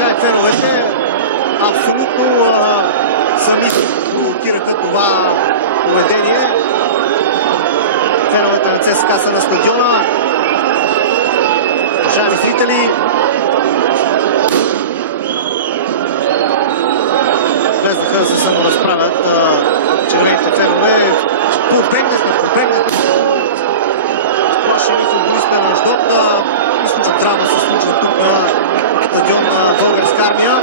така и феновете абсолютно сами провокираха това поведение. Феновете на ЦСКА са на стадиона. Уважаеми зрители, влезнаха да се саморазправят червените фенове. Попрегнат. Сплашени футболисти на Аждот. Мисля, че трябва да се случва тук на стадион на Българска армия.